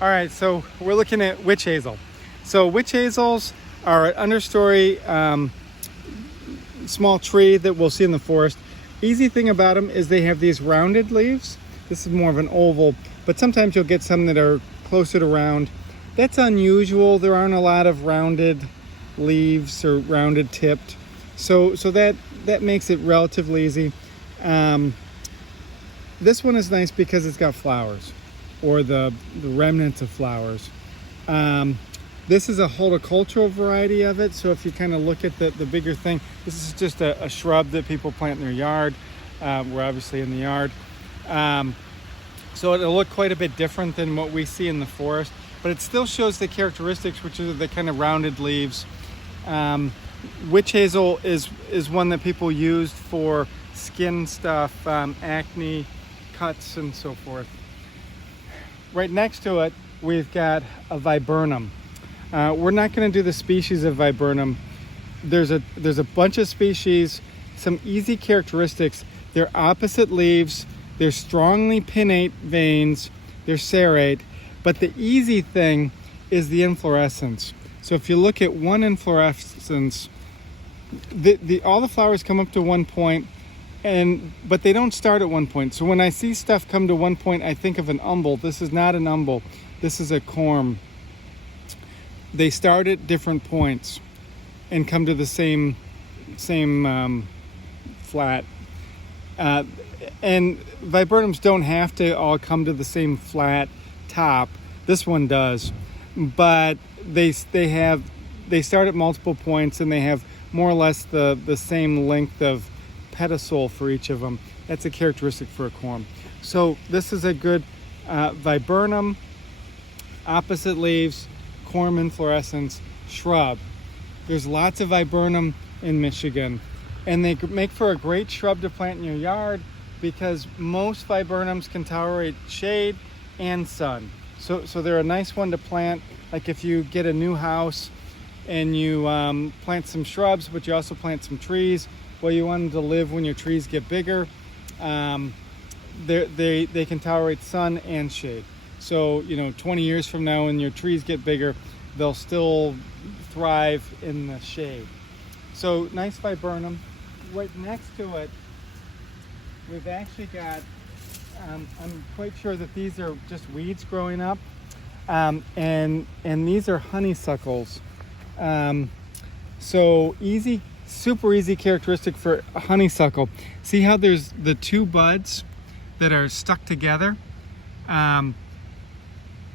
All right, so we're looking at witch hazel. So witch hazels are an understory small tree that we'll see in the forest. Easy thing about them is they have these rounded leaves. This is more of an oval, but sometimes you'll get some that are closer to round. That's unusual. There aren't a lot of rounded leaves or rounded tipped. So that makes it relatively easy. This one is nice because it's got flowers, or the remnants of flowers. This is a horticultural variety of it, so if you kind of look at the bigger thing, this is just a shrub that people plant in their yard. We're obviously in the yard. So it'll look quite a bit different than what we see in the forest, but it still shows the characteristics, which are the kind of rounded leaves. Witch hazel is one that people used for skin stuff, acne, cuts, and so forth. Right next to it, we've got a viburnum. We're not going to do the species of viburnum. There's a bunch of species, some easy characteristics. They're opposite leaves, they're strongly pinnate veins, they're serrate, but the easy thing is the inflorescence. So if you look at one inflorescence, all the flowers come up to one point, but they don't start at one point. So when I see stuff come to one point, I think of an umbel. This is not an umbel. This is a corm. They start at different points and come to the same flat. And viburnums don't have to all come to the same flat top. This one does, but they start at multiple points, and they have more or less the same length of pedicel for each of them. That's a characteristic for a corm. So this is a good viburnum, opposite leaves, corm inflorescence, shrub. There's lots of viburnum in Michigan, and they make for a great shrub to plant in your yard because most viburnums can tolerate shade and sun. So they're a nice one to plant. Like if you get a new house and you plant some shrubs, but you also plant some trees, well, you want them to live when your trees get bigger. They can tolerate sun and shade. So 20 years from now, when your trees get bigger, they'll still thrive in the shade. So nice viburnum. Right next to it, we've actually got, I'm quite sure that these are just weeds growing up, and these are honeysuckles. So easy, super easy characteristic for a honeysuckle. See how there's the two buds that are stuck together?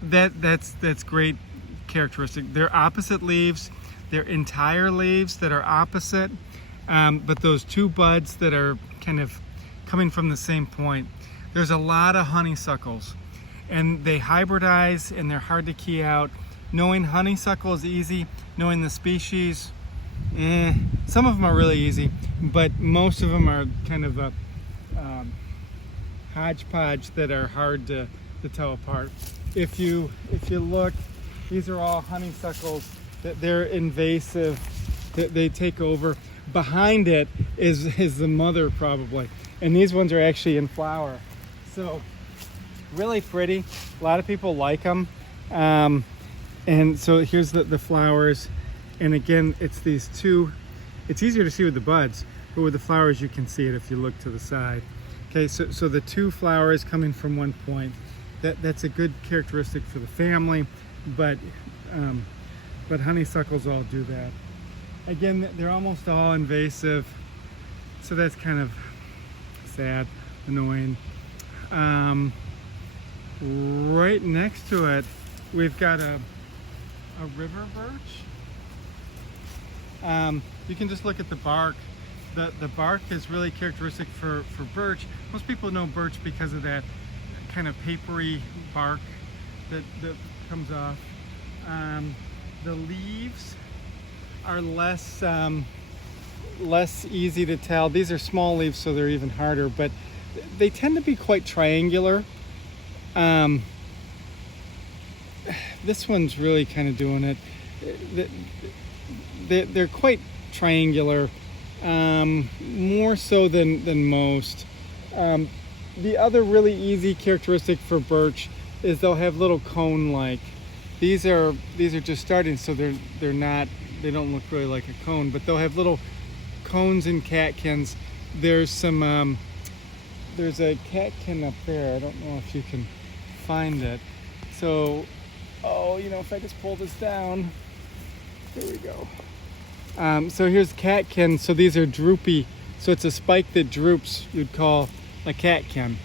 That's great characteristic. They're opposite leaves. They're entire leaves that are opposite, but those two buds that are kind of coming from the same point. There's a lot of honeysuckles, and they hybridize, and they're hard to key out. Knowing honeysuckle is easy. Knowing the species, some of them are really easy, but most of them are kind of a hodgepodge that are hard to tell apart. If you look, these are all honeysuckles. They're invasive. They take over. Behind it is the mother probably, and these ones are actually in flower. So really pretty. A lot of people like them. And so here's the flowers, and again, it's these two. It's easier to see with the buds, but with the flowers you can see it if you look to the side. Okay, so the two flowers coming from one point, that's a good characteristic for the family, but honeysuckles all do that. Again, they're almost all invasive, so that's kind of sad, annoying. Right next to it, we've got a river birch. You can just look at the bark. The bark is really characteristic for birch. Most people know birch because of that kind of papery bark that comes off. The leaves are less easy to tell. These are small leaves, so they're even harder, but they tend to be quite triangular. This one's really kind of doing it. They're quite triangular, more so than most. The other really easy characteristic for birch is they'll have little cone-like. These are just starting, so they don't look really like a cone, but they'll have little cones and catkins. There's a catkin up there. I don't know if you can find it. So, if I just pull this down, there we go. So here's catkin. So these are droopy. So it's a spike that droops. You'd call a catkin.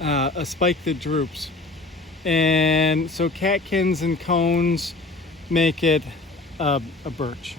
A spike that droops. And so catkins and cones make it a birch.